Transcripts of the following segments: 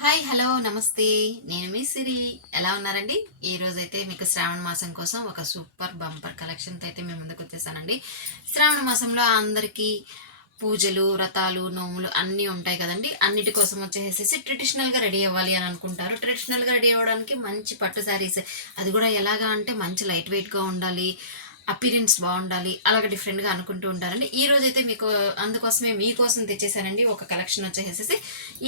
Hi hello నమస్తే. నేను మీ సిరి. ఎలా ఉన్నారండి? ఈ రోజైతే మీకు శ్రావణ మాసం కోసం ఒక సూపర్ బంపర్ కలెక్షన్తో అయితే మేము ముందుకు వచ్చేసానండి. శ్రావణ మాసంలో అందరికీ పూజలు వ్రతాలు నోములు అన్నీ ఉంటాయి కదండి. అన్నిటి కోసం వచ్చేసేసి ట్రెడిషనల్గా రెడీ అవ్వాలి అని అనుకుంటారు. ట్రెడిషనల్గా రెడీ అవ్వడానికి మంచి పట్టు శారీస్. అది కూడా ఎలాగా అంటే మంచి లైట్ వెయిట్గా ఉండాలి. అపీరెన్స్ బాగుండాలి అలాగే డిఫరెంట్గా అనుకుంటూ ఉంటారండి ఈ అయితే మీకు అందుకోసమే మీకోసం తెచ్చేసానండి. ఒక కలెక్షన్ వచ్చేసేసి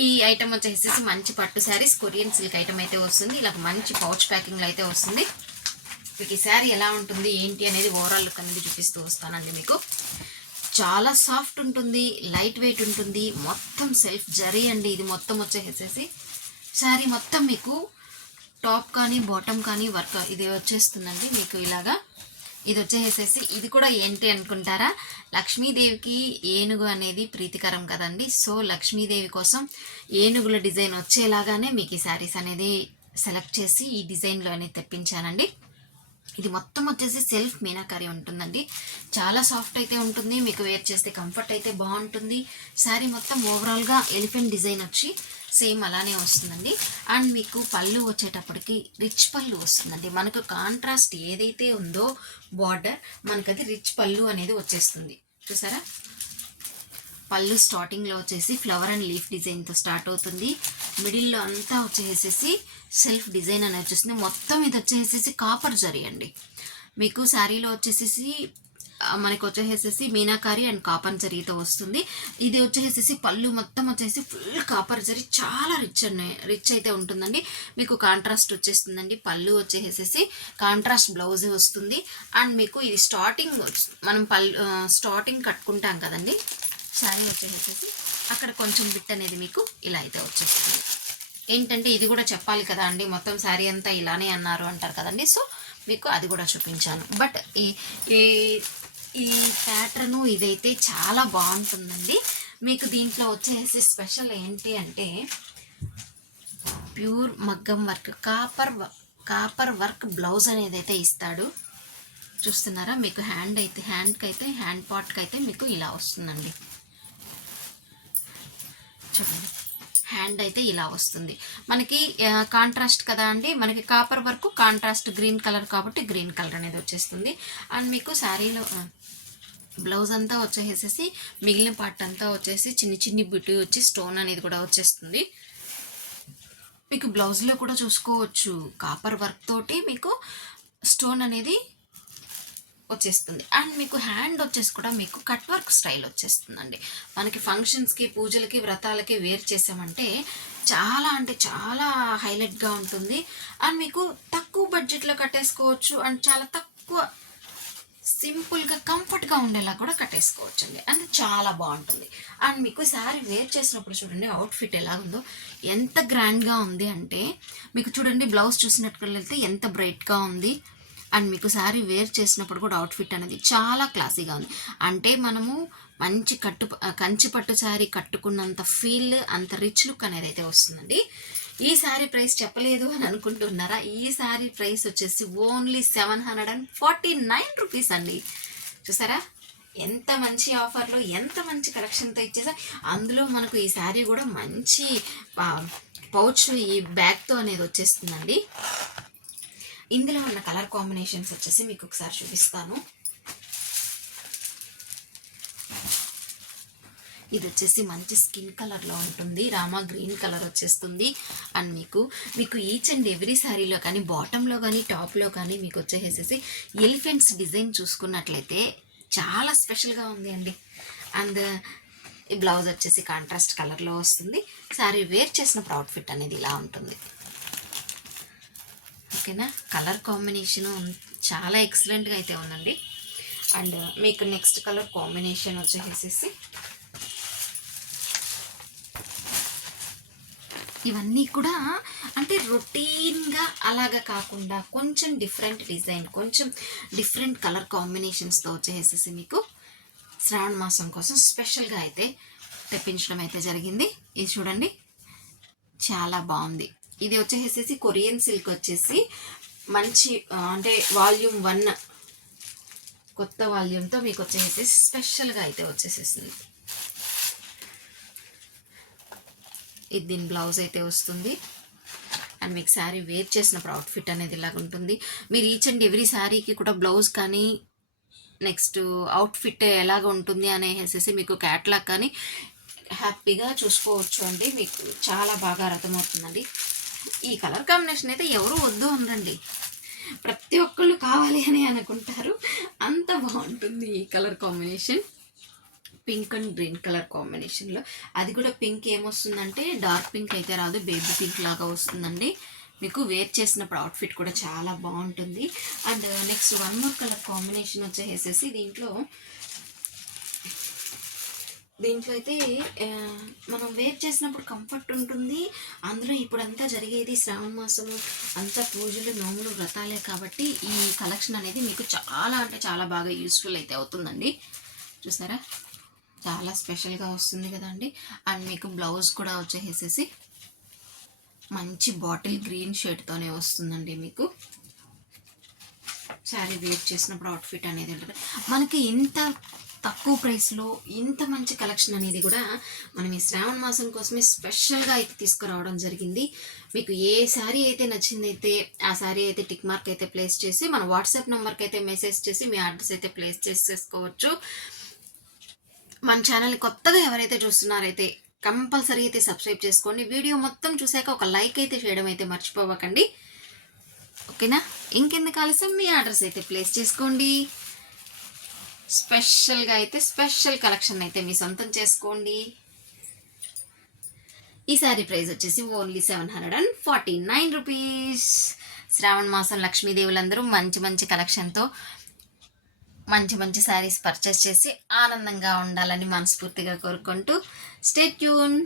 ఈ ఐటమ్ వచ్చేసేసి మంచి పట్టు శారీస్ కొరియన్ సిల్క్ ఐటమ్ అయితే వస్తుంది. ఇలా మంచి పౌచ్ ప్యాకింగ్లో అయితే వస్తుంది. మీకు ఈ శారీ ఎలా ఉంటుంది ఏంటి అనేది ఓవరాల్ లుక్ అనేది చూపిస్తూ వస్తానండి మీకు. చాలా సాఫ్ట్ ఉంటుంది లైట్ వెయిట్ ఉంటుంది. మొత్తం సెల్ఫ్ జరీ అండి ఇది మొత్తం వచ్చేసేసి శారీ మొత్తం మీకు టాప్ కానీ బాటమ్ కానీ వర్క్ ఇది వచ్చేస్తుందండి మీకు ఇలాగా. ఇది వచ్చేసేసి ఇది కూడా ఏంటి అనుకుంటారా? లక్ష్మీదేవికి ఏనుగు అనేది ప్రీతికరం కదండి. సో లక్ష్మీదేవి కోసం ఏనుగుల డిజైన్ వచ్చేలాగానే మీకు ఈ శారీస్ అనేది సెలెక్ట్ చేసి ఈ డిజైన్లో అనేది తెప్పించానండి. ఇది మొత్తం వచ్చేసి సెల్ఫ్ మీనాకారి ఉంటుందండి. చాలా సాఫ్ట్ అయితే ఉంటుంది. మీకు వేర్ చేస్తే కంఫర్ట్ అయితే బాగుంటుంది. శారీ మొత్తం ఓవరాల్గా ఎలిఫెంట్ డిజైన్ వచ్చి సేమ్ అలానే వస్తుందండి. అండ్ మీకు పళ్ళు వచ్చేటప్పటికి రిచ్ పళ్ళు వస్తుందండి. మనకు కాంట్రాస్ట్ ఏదైతే ఉందో బార్డర్ మనకు అది రిచ్ పళ్ళు అనేది వచ్చేస్తుంది. చూసారా? పళ్ళు స్టార్టింగ్లో వచ్చేసి ఫ్లవర్ అండ్ లీఫ్ డిజైన్తో స్టార్ట్ అవుతుంది. మిడిల్లో అంతా వచ్చేసేసి సెల్ఫ్ డిజైన్ అనేది వచ్చేసింది మొత్తం ఇది వచ్చేసేసి కాపర్ జరీ అండి. మీకు శారీలో వచ్చేసేసి మనకి వచ్చేసేసి మీనాకారి అండ్ కాపర్ జరీతో వస్తుంది. ఇది వచ్చేసేసి పళ్ళు మొత్తం వచ్చేసి ఫుల్ కాపర్ జరీ చాలా రిచ్ అన్నాయి రిచ్ అయితే ఉంటుందండి. మీకు కాంట్రాస్ట్ వచ్చేస్తుందండి. పళ్ళు వచ్చేసేసి కాంట్రాస్ట్ బ్లౌజ్ వస్తుంది. అండ్ మీకు ఇది స్టార్టింగ్ మనం పళ్ళు స్టార్టింగ్ కట్టుకుంటాం కదండి. శారీ వచ్చేసేసి అక్కడ కొంచెం బిట్ అనేది మీకు ఇలా అయితే వచ్చేస్తుంది. ఏంటంటే ఇది కూడా చెప్పాలి కదా అండి మొత్తం శారీ అంతా ఇలానే అన్నారు అంటారు కదండి. సో మీకు అది కూడా చూపించాను. బట్ ఈ ఈ ఈ ప్యాటర్ను ఇదైతే చాలా బాగుంటుందండి. మీకు దీంట్లో వచ్చేసి స్పెషల్ ఏంటి అంటే ప్యూర్ మగ్గం వర్క్ కాపర్ వ- కాపర్ వర్క్ బ్లౌజ్ అనేది అయితే ఇస్తాడు. చూస్తున్నారా? మీకు హ్యాండ్ అయితే హ్యాండ్కి అయితే హ్యాండ్ పాట్కి అయితే మీకు ఇలా వస్తుందండి. చూడండి. హ్యాండ్ అయితే ఇలా వస్తుంది. మనకి కాంట్రాస్ట్ కదా అండి? మనకి copper work contrast green colour కాబట్టి గ్రీన్ కలర్ అనేది వచ్చేస్తుంది. అండ్ మీకు శారీలో బ్లౌజ్ అంతా వచ్చేసేసి మిగిలిన పార్ట్ అంతా వచ్చేసి చిన్ని చిన్ని బిట్టి వచ్చి స్టోన్ అనేది కూడా వచ్చేస్తుంది. మీకు బ్లౌజ్లో కూడా చూసుకోవచ్చు. కాపర్ వర్క్ తోటి మీకు స్టోన్ అనేది వచ్చేస్తుంది. అండ్ మీకు హ్యాండ్ వచ్చేసి కూడా మీకు కట్ వర్క్ స్టైల్ వచ్చేస్తుందండి. మనకి ఫంక్షన్స్కి పూజలకి వ్రతాలకి వేర్ చేసామంటే చాలా అంటే చాలా హైలైట్గా ఉంటుంది. అండ్ మీకు తక్కువ బడ్జెట్లో కట్టేసుకోవచ్చు అండ్ చాలా తక్కువ సింపుల్గా కంఫర్ట్గా ఉండేలా కూడా కట్టేసుకోవచ్చు అండి అండ్ చాలా బాగుంటుంది. అండ్ మీకు శారీ వేర్ చేసినప్పుడు చూడండి అవుట్ఫిట్ ఎలా ఉందో ఎంత గ్రాండ్గా ఉంది అంటే మీకు చూడండి బ్లౌజ్ చూసినట్టుకెళ్తే ఎంత బ్రైట్గా ఉంది. అండ్ మీకు శారీ వేర్ చేసినప్పుడు కూడా అవుట్ఫిట్ అనేది చాలా క్లాసీగా ఉంది. అంటే మనము మంచి కట్టు కంచి పట్టు శారీ కట్టుకున్నంత ఫీల్ అంత రిచ్ లుక్ అనేది అయితే వస్తుందండి. ఈ శారీ ప్రైస్ చెప్పలేదు అని అనుకుంటున్నారా? ఈ శారీ ప్రైస్ వచ్చేసి only seven hundred and forty nine rupees అండి. చూసారా? ఎంత మంచి ఆఫర్లో ఎంత మంచి కలెక్షన్తో ఇచ్చేసా. అందులో మనకు ఈ శారీ కూడా మంచి పౌచ్ ఈ బ్యాగ్తో అనేది వచ్చేస్తుందండి. ఇందులో ఉన్న కలర్ కాంబినేషన్స్ వచ్చేసి మీకు ఒకసారి చూపిస్తాను. ఇది వచ్చేసి మంచి స్కిన్ కలర్లో ఉంటుంది. రామా గ్రీన్ కలర్ వచ్చేస్తుంది. అండ్ మీకు మీకు ఈచ్ అండ్ ఎవ్రీ శారీలో కానీ బాటంలో కానీ టాప్లో కానీ మీకు వచ్చేసేసి ఎలిఫెంట్స్ డిజైన్ చూసుకున్నట్లయితే చాలా స్పెషల్గా ఉంది అండి. అండ్ ఈ బ్లౌజ్ వచ్చేసి కాంట్రాస్ట్ కలర్లో వస్తుంది. శారీ వేర్ చేసినప్పుడు అవుట్ఫిట్ అనేది ఇలా ఉంటుంది. ఓకేనా కలర్ కాంబినేషన్ చాలా ఎక్సలెంట్గా అయితే ఉందండి. అండ్ మీకు నెక్స్ట్ కలర్ కాంబినేషన్ వచ్చేసేసి ఇవన్నీ కూడా అంటే రొటీన్గా అలాగా కాకుండా కొంచెం డిఫరెంట్ డిజైన్ కొంచెం డిఫరెంట్ కలర్ కాంబినేషన్స్తో వచ్చేసేసి మీకు శ్రావణ మాసం కోసం స్పెషల్గా అయితే తెప్పించడం అయితే జరిగింది. ఇది చూడండి. చాలా బాగుంది. ఇది వచ్చేసేసి కొరియన్ సిల్క్ వచ్చేసి మంచి అంటే వాల్యూమ్ వన్ కొత్త వాల్యూమ్తో మీకు వచ్చేసి స్పెషల్గా అయితే వచ్చేసేసింది ఇది దీని బ్లౌజ్ అయితే వస్తుంది. అండ్ మీకు శారీ వేర్ చేసినప్పుడు అవుట్ఫిట్ అనేది ఇలాగ ఉంటుంది. మీరు ఈచ్ అండ్ ఎవ్రీ శారీకి కూడా బ్లౌజ్ కానీ నెక్స్ట్ అవుట్ఫిట్ ఎలాగ ఉంటుంది అనేసి మీకు క్యాట్లాగ్ కానీ హ్యాపీగా చూసుకోవచ్చు అండి. మీకు చాలా బాగా అర్థమవుతుందండి. ఈ కలర్ కాంబినేషన్ అయితే ఎవరు వద్దు అనరండి. ప్రతి ఒక్కళ్ళు కావాలి అని అనుకుంటారు. అంత బాగుంటుంది ఈ colour combination. Pink and green colour కాంబినేషన్లో అది కూడా పింక్ ఏమొస్తుందంటే డార్క్ పింక్ అయితే రాదు బేబీ పింక్ లాగా వస్తుందండి. మీకు వేర్ చేసినప్పుడు అవుట్ఫిట్ కూడా చాలా బాగుంటుంది. And next one more colour combination వచ్చేసేసి దీంట్లో దీంట్లో అయితే మనం వేర్ చేసినప్పుడు కంఫర్ట్ ఉంటుంది. అందులో ఇప్పుడంతా జరిగేది శ్రావణ మాసము అంతా పూజలు నోములు వ్రతాలే కాబట్టి ఈ కలెక్షన్ అనేది మీకు చాలా అంటే చాలా బాగా యూస్ఫుల్ అయితే అవుతుందండి. చూసారా? చాలా స్పెషల్గా వస్తుంది కదండి. అండ్ మీకు బ్లౌజ్ కూడా వచ్చేసేసి మంచి బాటిల్ గ్రీన్ షర్ట్తోనే వస్తుందండి మీకు. శారీ వేర్ చేసినప్పుడు అవుట్ఫిట్ అనేది ఉంటుంది. మనకి ఇంత తక్కువ ప్రైస్లో ఇంత మంచి కలెక్షన్ అనేది కూడా మనం ఈ శ్రావణ మాసం కోసమే స్పెషల్గా అయితే తీసుకురావడం జరిగింది. మీకు ఏ శారీ అయితే నచ్చిందైతే ఆ శారీ అయితే టిక్ మార్క్ అయితే ప్లేస్ చేసి మన వాట్సాప్ నెంబర్కి అయితే మెసేజ్ చేసి మీ అడ్రస్ అయితే ప్లేస్ చేసేసుకోవచ్చు. మన ఛానల్ కొత్తగా ఎవరైతే చూస్తున్నారైతే కంపల్సరీ అయితే సబ్స్క్రైబ్ చేసుకోండి. వీడియో మొత్తం చూసాక ఒక లైక్ అయితే చేయడం అయితే మర్చిపోవకండి. ఓకేనా? ఇంకెందుకు ఆలస్యం? మీ ఆర్డర్స్ అయితే ప్లేస్ చేసుకోండి. స్పెషల్గా అయితే స్పెషల్ కలెక్షన్ అయితే మీ సొంతం చేసుకోండి. ఈ శారీ ప్రైస్ వచ్చేసి only seven hundred and forty nine rupees శ్రావణ మాసం లక్ష్మీదేవులందరూ మంచి మంచి కలెక్షన్తో మంచి మంచి శారీస్ పర్చేస్ చేసి ఆనందంగా ఉండాలని మనస్ఫూర్తిగా కోరుకుంటూ స్టే ట్యూన్